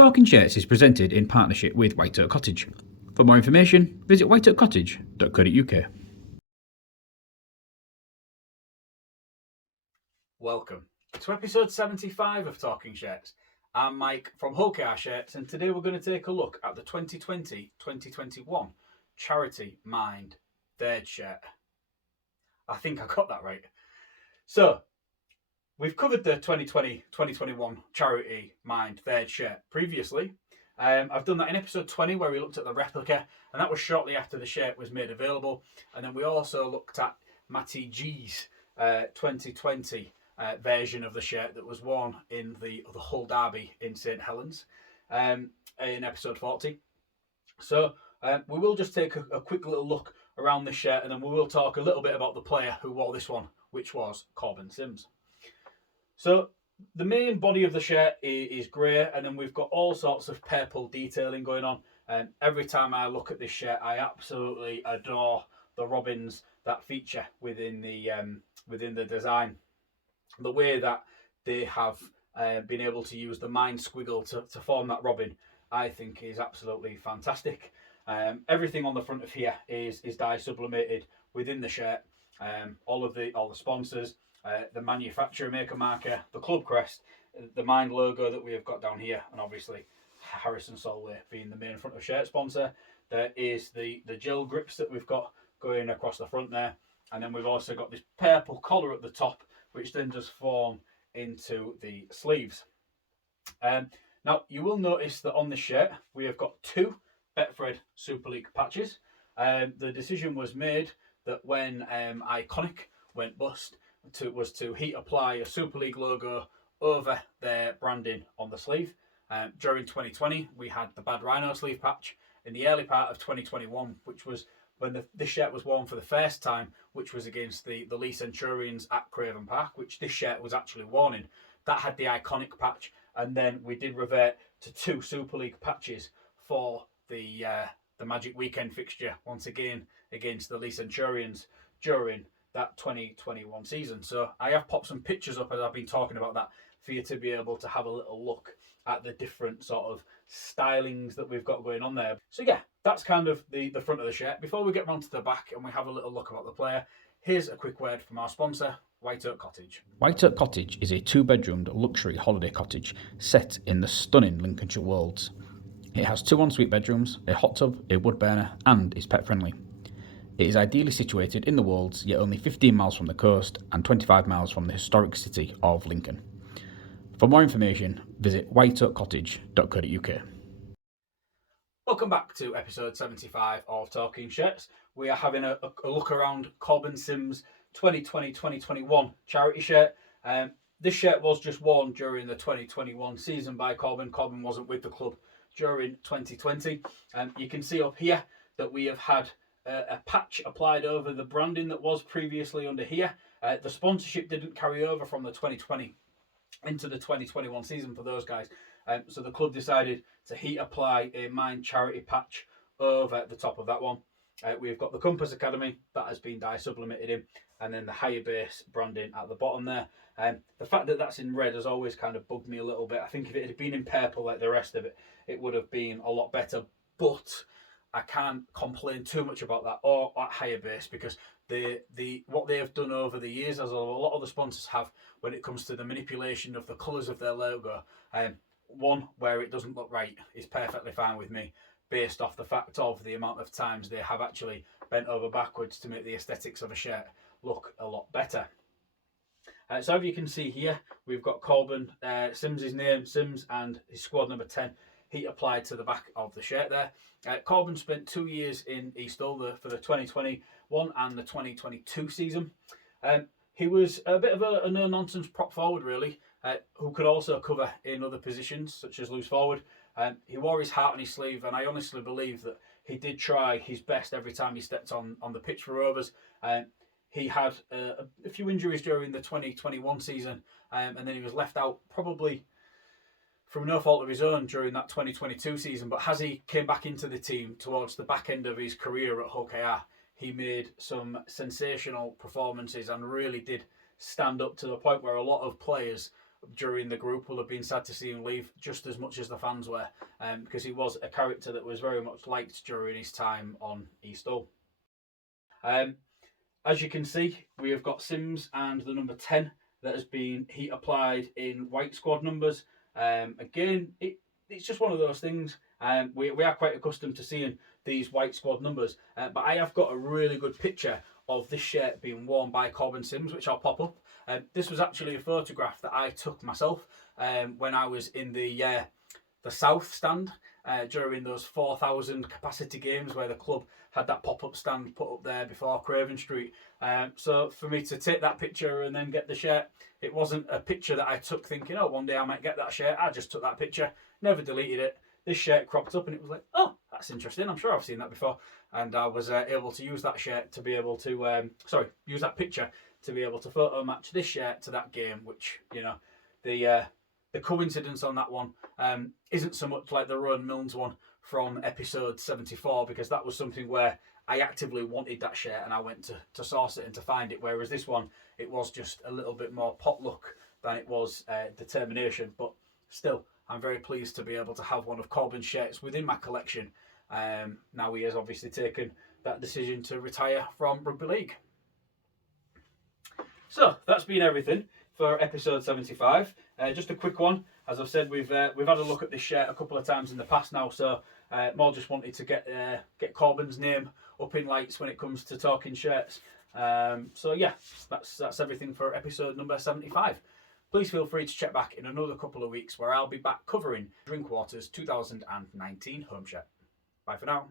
Talking Shirts is presented in partnership with White Oak Cottage. For more information, visit whiteoakcottage.co.uk. Welcome to episode 75 of Talking Shirts. I'm Mike from HOKR Shirts, and today we're going to take a look at the 2020-2021 Charity Mind third shirt. I think I got that right. So, we've covered the 2020-2021 Charity Mind third shirt previously. I've done that in episode 20 where we looked at the replica, and that was shortly after the shirt was made available. And then we also looked at Matty G's 2020 version of the shirt that was worn in the Hull Derby in St Helens in episode 40. So we will just take a quick little look around this shirt, and then we will talk a little bit about the player who wore this one, which was Korbin Sims. So the main body of the shirt is grey, and then we've got all sorts of purple detailing going on. Every time I look at this shirt, I absolutely adore the robins that feature within the design. The way that they have been able to use the mind squiggle to form that robin, I think is absolutely fantastic. Everything on the front of here is dye sublimated within the shirt. All the sponsors, the manufacturer maker marker, the club crest, the Mind logo that we have got down here, and obviously Harrison Solway being the main front of shirt sponsor. There is the gel grips that we've got going across the front there, and then we've also got this purple collar at the top, which then just form into the sleeves. Now you will notice that on this shirt we have got two Betfred Super League patches. The decision was made that when Iconic went bust, was to heat apply a Super League logo over their branding on the sleeve. During 2020 we had the Bad Rhino sleeve patch. In the early part of 2021, which was when this shirt was worn for the first time, which was against the Leigh Centurions at Craven Park, which this shirt was actually worn in, that had the Iconic patch, and then we did revert to two Super League patches for the Magic Weekend fixture, once again against the Leigh Centurions during that 2021 season. So I have popped some pictures up as I've been talking about that for you to be able to have a little look at the different sort of stylings that we've got going on there. So yeah, that's kind of the front of the shirt. Before we get round to the back and we have a little look about the player, here's a quick word from our sponsor, White Oak Cottage. White Oak Cottage is a 2-bedroomed luxury holiday cottage set in the stunning Lincolnshire Wolds. It has 2 ensuite bedrooms, a hot tub, a wood burner, and is pet friendly. It is ideally situated in the Wolds, yet only 15 miles from the coast and 25 miles from the historic city of Lincoln. For more information, visit whiteoakcottage.co.uk. Welcome back to episode 75 of Talking Shirts. We are having a look around Korbin Sims 2020-2021 charity shirt. This shirt was just worn during the 2021 season by Korbin. Korbin wasn't with the club during 2020. You can see up here that we have had a patch applied over the branding that was previously under here. The sponsorship didn't carry over from the 2020 into the 2021 season for those guys. So the club decided to heat apply a Mind charity patch over the top of that one. We've got the Compass Academy that has been dye sublimated in, and then the higher base branding at the bottom there. The fact that that's in red has always kind of bugged me a little bit. I think if it had been in purple like the rest of it, it would have been a lot better. But I can't complain too much about that or at higher base, because what they have done over the years, as a lot of the sponsors have, when it comes to the manipulation of the colours of their logo, one where it doesn't look right is perfectly fine with me, based off the fact of the amount of times they have actually bent over backwards to make the aesthetics of a shirt look a lot better. So as you can see here, we've got Korbin Sims' name, Sims, and his squad number 10 heat applied to the back of the shirt there. Korbin spent 2 years in East Hull for the 2021 and the 2022 season. He was a bit of a no-nonsense prop forward, really, who could also cover in other positions, such as loose forward. He wore his heart on his sleeve, and I honestly believe that he did try his best every time he stepped on the pitch for Rovers. He had a few injuries during the 2021 season, and then he was left out probably from no fault of his own during that 2022 season. But as he came back into the team towards the back end of his career at HOKR, he made some sensational performances and really did stand up to the point where a lot of players during the group will have been sad to see him leave just as much as the fans were, because he was a character that was very much liked during his time on East Hull. As you can see, we have got Sims and the number 10 that has been heat applied in white squad numbers. Again, it's just one of those things. We are quite accustomed to seeing these white squad numbers, but I have got a really good picture of this shirt being worn by Korbin Sims, which I'll pop up. This was actually a photograph that I took myself when I was in the South stand during those 4,000 capacity games where the club had that pop-up stand put up there before Craven Street. So for me to take that picture and then get the shirt, it wasn't a picture that I took thinking, oh, one day I might get that shirt. I just took that picture, never deleted it. This shirt cropped up and it was like, oh, that's interesting. I'm sure I've seen that before. And I was able to use that shirt to be able to, use that picture to be able to photo match this shirt to that game, which, you know, the coincidence on that one isn't so much like the Rowan Milnes one from episode 74, because that was something where I actively wanted that shirt and I went to source it and to find it, whereas this one, it was just a little bit more potluck than it was determination. But still, I'm very pleased to be able to have one of Korbin's shirts within my collection. Now he has obviously taken that decision to retire from rugby league. So that's been everything for episode 75. Just a quick one. As I've said, we've had a look at this shirt a couple of times in the past now, so more just wanted to get Korbin's name up in lights when it comes to talking shirts. So yeah, that's everything for episode number 75. Please feel free to check back in another couple of weeks where I'll be back covering Drinkwaters 2019 home shirt. Bye for now.